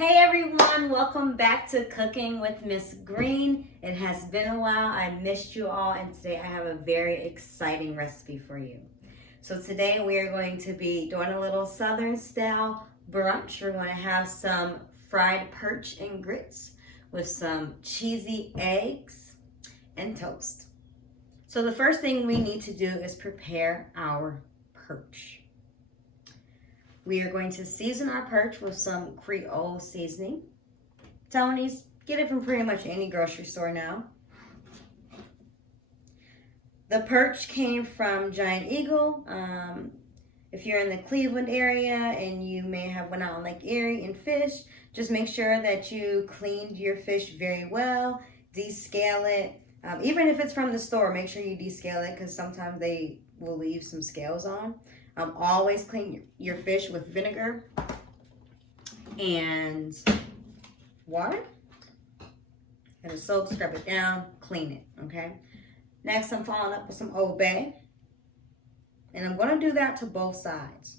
Hey everyone, welcome back to Cooking with Miss Green. It has been a while, I missed you all, and today I have a very exciting recipe for you. So today we are going to be doing a little southern style brunch. We're going to have some fried perch and grits with some cheesy eggs and toast. So the first thing we need to do is prepare our perch. We are going to season our perch with some Creole seasoning. Tony's, get it from pretty much any grocery store now. The perch came from Giant Eagle. If you're in the Cleveland area and you may have went out on Lake Erie and fished, just make sure that you cleaned your fish very well, descale it. Even if it's from the store, make sure you descale it because sometimes they will leave some scales on. Always clean your fish with vinegar and water. And the soap, scrub it down, clean it, okay? Next, I'm following up with some Old Bay. And I'm going to do that to both sides.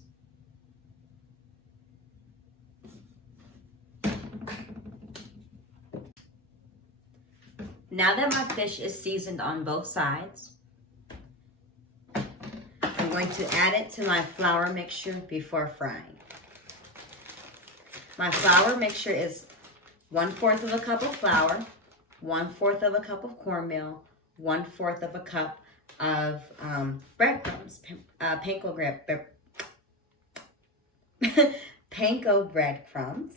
Now that my fish is seasoned on both sides, I'm going to add it to my flour mixture before frying. My flour mixture is 1/4 of a cup of flour, 1/4 of a cup of cornmeal, 1/4 of a cup of breadcrumbs, panko breadcrumbs.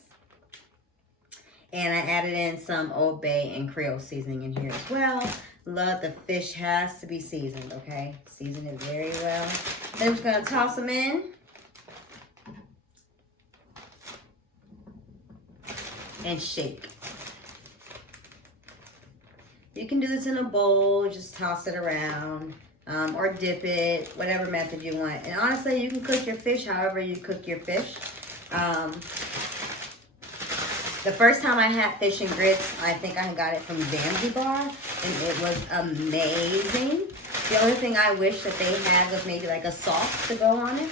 And I added in some Old Bay and Creole seasoning in here as well. Love, the fish has to be seasoned, okay? Season it very well. Then I'm just gonna toss them in. And shake. You can do this in a bowl, just toss it around, or dip it, whatever method you want. And honestly, you can cook your fish however you cook your fish. The first time I had fish and grits, I think I got it from Zanzibar, and it was amazing. The only thing I wish that they had was maybe like a sauce to go on it.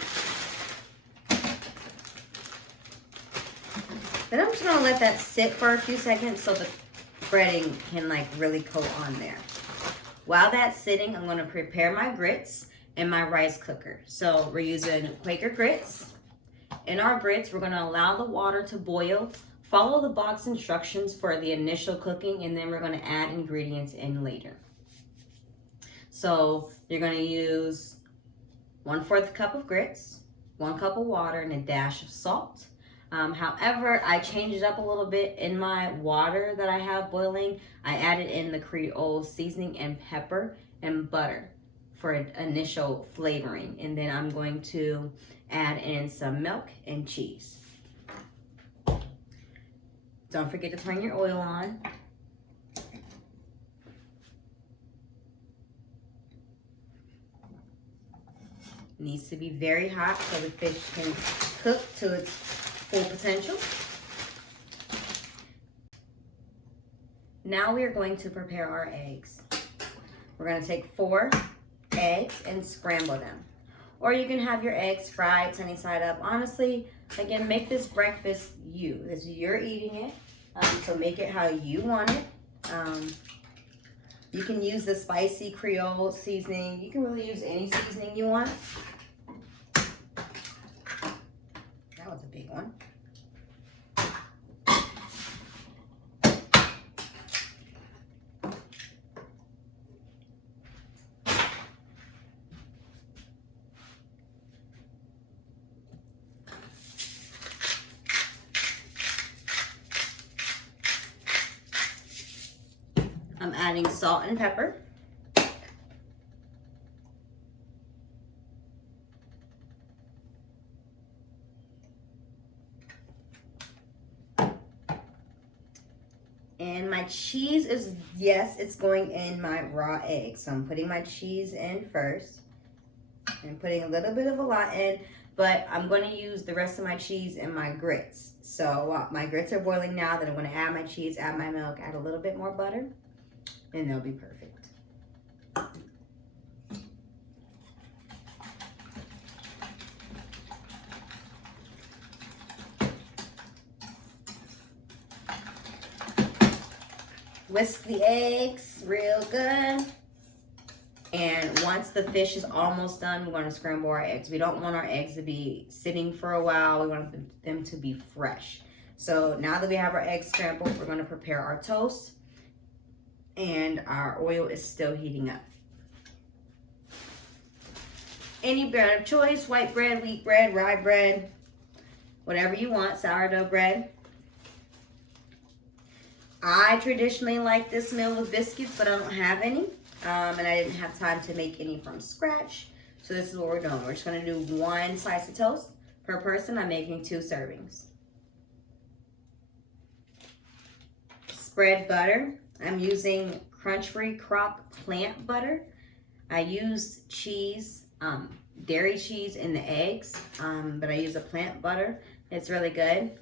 Then I'm just gonna let that sit for a few seconds so the breading can like really coat on there. While that's sitting, I'm gonna prepare my grits in my rice cooker. So we're using Quaker grits. In our grits, we're gonna allow the water to boil. Follow the box instructions for the initial cooking, and then we're going to add ingredients in later. So you're going to use 1/4 cup of grits, 1 cup of water, and a dash of salt. However, I changed it up a little bit. In my water that I have boiling, I added in the Creole seasoning and pepper and butter for an initial flavoring. And then I'm going to add in some milk and cheese. Don't forget to turn your oil on. It needs to be very hot so the fish can cook to its full potential. Now we are going to prepare our eggs. We're going to take 4 eggs and scramble them. Or you can have your eggs fried sunny side up. Honestly, again, make this breakfast you. This is you're eating it. So make it how you want it. You can use the spicy Creole seasoning. You can really use any seasoning you want. That was a big one. I'm adding salt and pepper. And my cheese is, yes, it's going in my raw eggs. So I'm putting my cheese in first. And putting a little bit of a lot in. But I'm going to use the rest of my cheese in my grits. So while my grits are boiling now, then I'm going to add my cheese, add my milk, add a little bit more butter. And they'll be perfect. Whisk the eggs real good. And once the fish is almost done, we're going to scramble our eggs. We don't want our eggs to be sitting for a while. We want them to be fresh. So now that we have our eggs scrambled, we're going to prepare our toast. And our oil is still heating up. Any bread of choice, white bread, wheat bread, rye bread, whatever you want, sourdough bread. I traditionally like this meal with biscuits, but I don't have any. And I didn't have time to make any from scratch. So this is what we're doing. We're just gonna do one slice of toast per person. I'm making 2 servings. Spread butter. I'm using Crunch-Free Crock plant butter. I use cheese, dairy cheese in the eggs, but I use a plant butter. It's really good.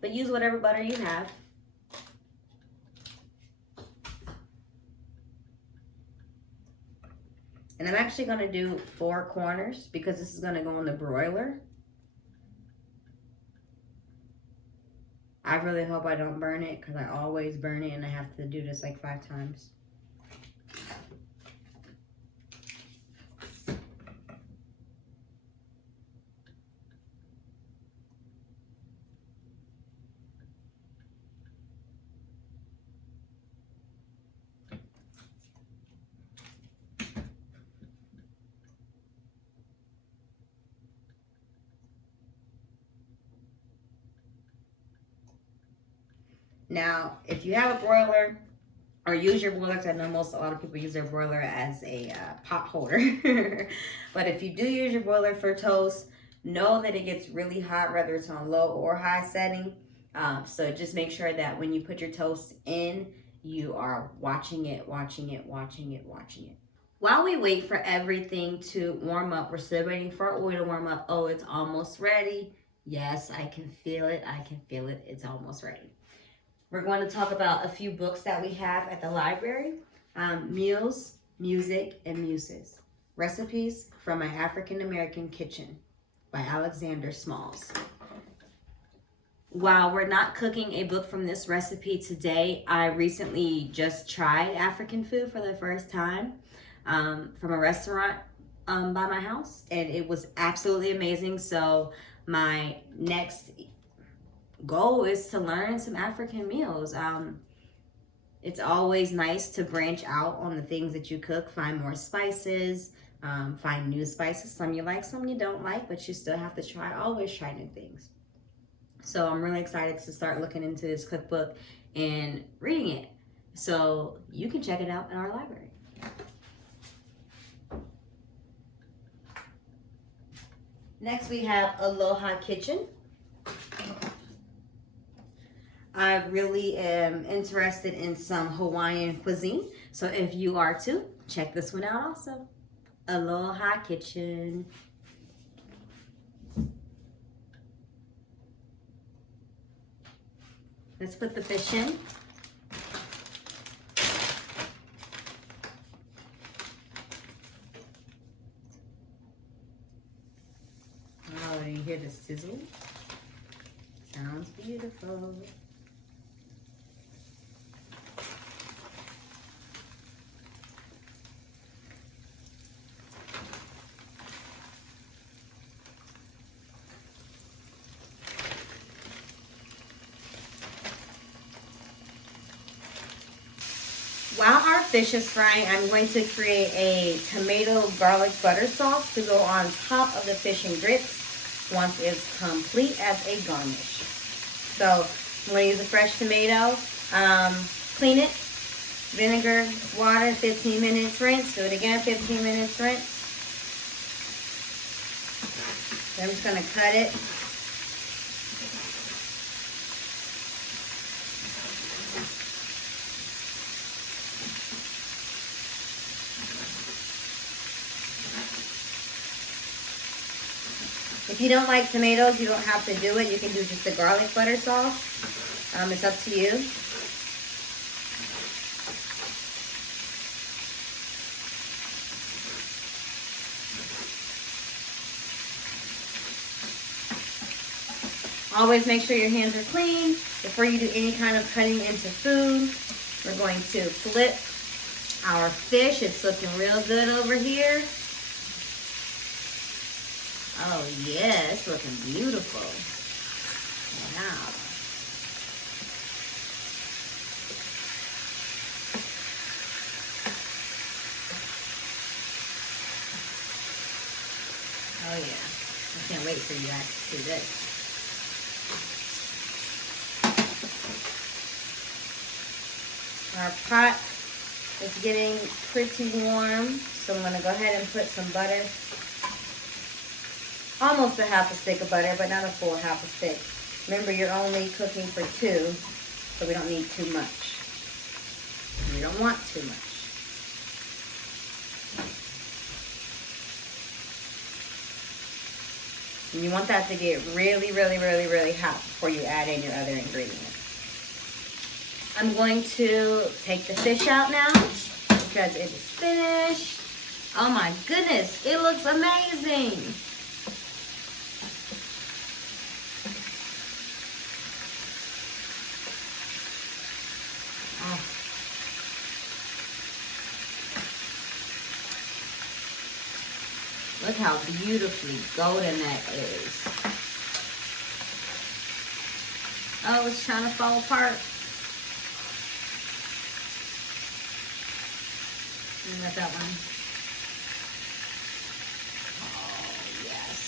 But use whatever butter you have. And I'm actually going to do 4 corners because this is going to go in the broiler. I really hope I don't burn it because I always burn it and I have to do this like 5 times. Now, if you have a broiler, or use your broiler, because I know a lot of people use their broiler as a pot holder. But if you do use your broiler for toast, know that it gets really hot, whether it's on low or high setting. So just make sure that when you put your toast in, you are watching it. While we wait for everything to warm up, we're still waiting for our oil to warm up. Oh, it's almost ready. Yes, I can feel it. It's almost ready. We're going to talk about a few books that we have at the library. Meals, Music, and Muses. Recipes from My African American Kitchen by Alexander Smalls. While we're not cooking a book from this recipe today, I recently just tried African food for the first time from a restaurant by my house, and it was absolutely amazing. So my next goal is to learn some African meals. It's always nice to branch out on the things that you cook, find more spices, find new spices. Some you like, some you don't like, but you still have to always try new things. So I'm really excited to start looking into this cookbook and reading it. So you can check it out in our library. Next we have Aloha Kitchen. I really am interested in some Hawaiian cuisine. So if you are too, check this one out also. Aloha Kitchen. Let's put the fish in. Oh, do you hear the sizzle? Sounds beautiful. While our fish is frying, I'm going to create a tomato garlic butter sauce to go on top of the fish and grits once it's complete as a garnish. So I'm going to use a fresh tomato, clean it, vinegar, water, 15 minutes, rinse. Do it again, 15 minutes, rinse. Then I'm just going to cut it. If you don't like tomatoes, you don't have to do it. You can do just the garlic butter sauce. It's up to you. Always make sure your hands are clean before you do any kind of cutting into food. We're going to flip our fish. It's looking real good over here. Oh yeah, it's looking beautiful. Wow. Oh yeah, I can't wait for you guys to see this. Our pot is getting pretty warm, so I'm gonna go ahead and put some butter. Almost a half a stick of butter, but not a full half a stick. Remember, you're only cooking for 2, so we don't need too much. We don't want too much. And you want that to get really, really, really, really hot before you add in your other ingredients. I'm going to take the fish out now because it is finished. Oh my goodness, it looks amazing. Oh. Look how beautifully golden that is. Oh, it's trying to fall apart. Let that one. Oh, yes.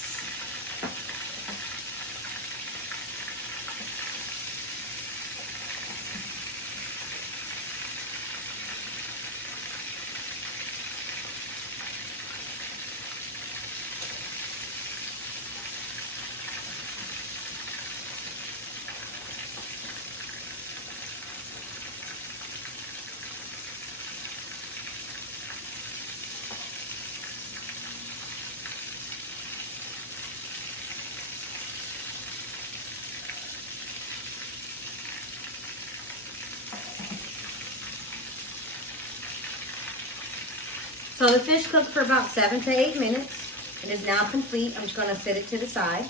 So the fish cooked for about 7 to 8 minutes. It is now complete. I'm just going to set it to the side.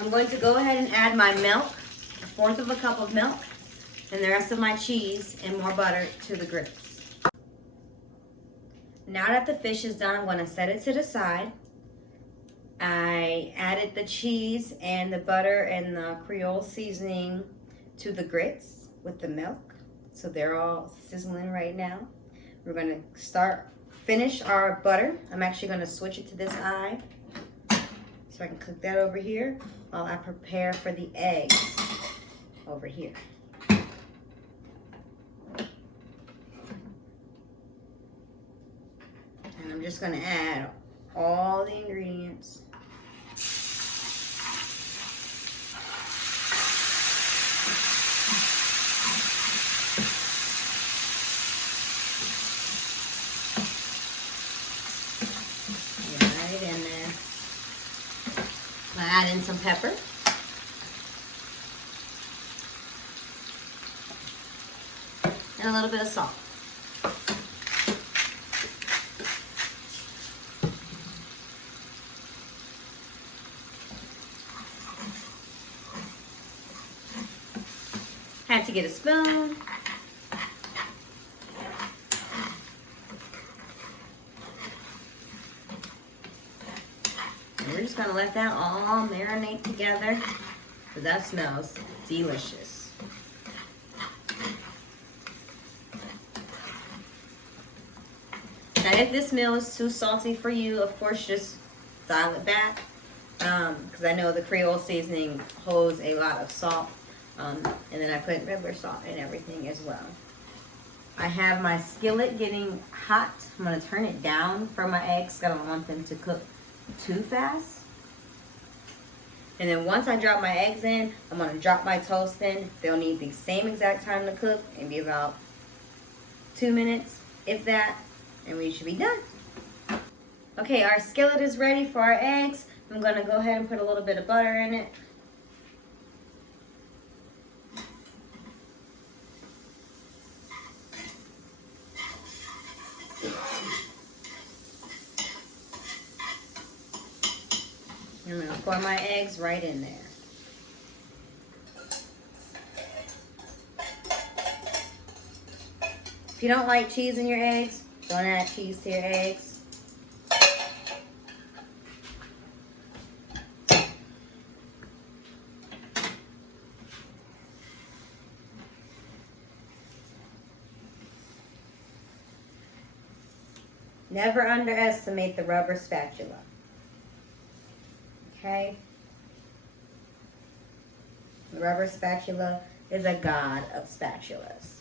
I'm going to go ahead and add my milk, 1/4 of a cup of milk, and the rest of my cheese and more butter to the grits. Now that the fish is done, I'm going to set it to the side. I added the cheese and the butter and the Creole seasoning to the grits with the milk. So they're all sizzling right now. We're going to finish our butter. I'm actually going to switch it to this side so I can cook that over here while I prepare for the eggs over here. And I'm just going to add all the ingredients. Right in there. I'm going to add in some pepper. And a little bit of salt. Had to get a spoon. And we're just going to let that all marinate together because that smells delicious. Now if this meal is too salty for you, of course just dial it back because I know the Creole seasoning holds a lot of salt. And then I put regular salt in everything as well. I have my skillet getting hot. I'm going to turn it down for my eggs because I don't want them to cook too fast. And then once I drop my eggs in, I'm going to drop my toast in. They'll need the same exact time to cook. It'll be about 2 minutes, if that, and we should be done. Okay, our skillet is ready for our eggs. I'm going to go ahead and put a little bit of butter in it. I'm going to pour my eggs right in there. you don't like cheese in your eggs, don't add cheese to your eggs. Never underestimate the rubber spatula. Okay? The rubber spatula is a god of spatulas.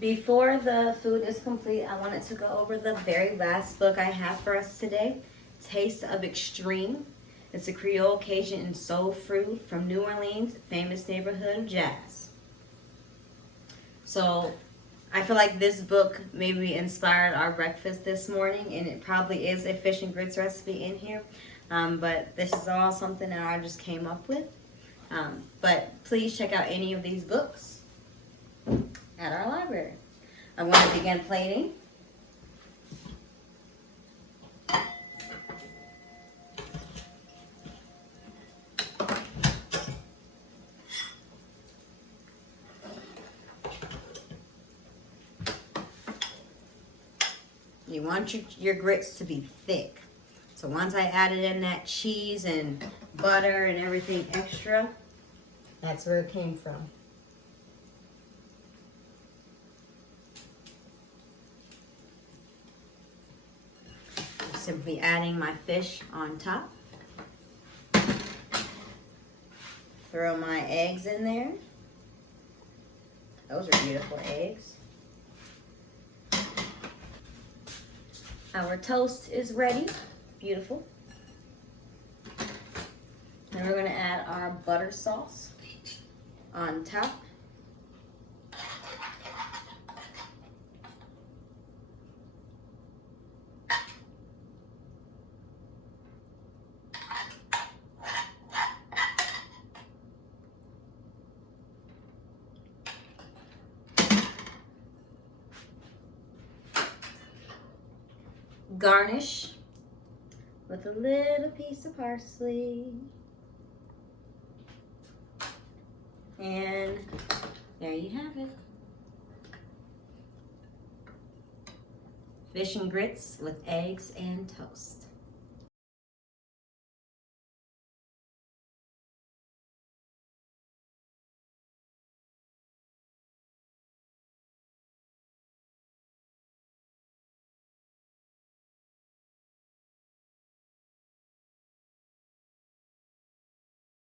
Before the food is complete, I wanted to go over the very last book I have for us today, Taste of Extreme. It's a Creole, Cajun, and soul food from New Orleans, famous neighborhood of jazz. So I feel like this book maybe inspired our breakfast this morning, and it probably is a fish and grits recipe in here. But this is all something that I just came up with. But please check out any of these books at our library. I'm going to begin plating. You want your grits to be thick. So once I added in that cheese and butter and everything extra, that's where it came from. Simply adding my fish on top. Throw my eggs in there. Those are beautiful eggs. Our toast is ready. Beautiful. Then we're going to add our butter sauce on top. Garnish with a little piece of parsley. And there you have it. Fish and grits with eggs and toast.